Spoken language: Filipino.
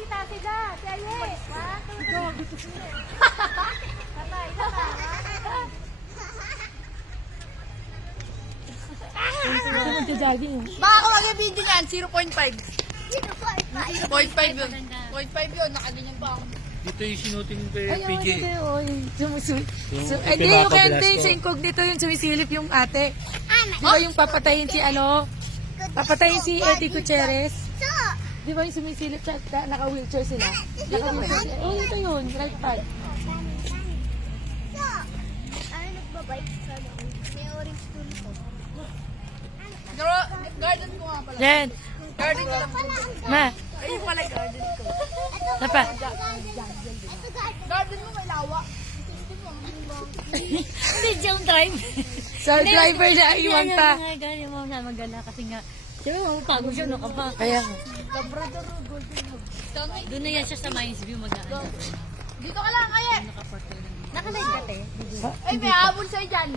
kita sila. Si Aye. 1, 2, 3. Tatay, Baka ako mag-video niyan, 0.5. 0.5 yun. 0.5 yun, nakaganyan pa ako. Dito yung sinuting kay Ay, PJ. Hindi, yung kente, sa incognito yung sumisilip yung ate. Di ba yung papatayin si ano? Papatayin si Eddie Gutierrez? Di ba yung sumisilip siya? Naka-wheelchair sila? Naka-wheelchair sila. Oh, ito yun. Right pad. Garden ko nga pala. Jen. Garden ko lang. Ma. Ayun pala garden ko. Napa. Garden mo may lawa. Hindi, yung drive. So, driver na iwan pa. Ganyan mo na magala kasi nga. Sabi mo, pagod siya, no ka pa. Kaya, Doon na yan siya sa Mines View mag-ano. Dito ka lang, Aye. Nakalive ka, te? Ay, may habol sa'yo dyan.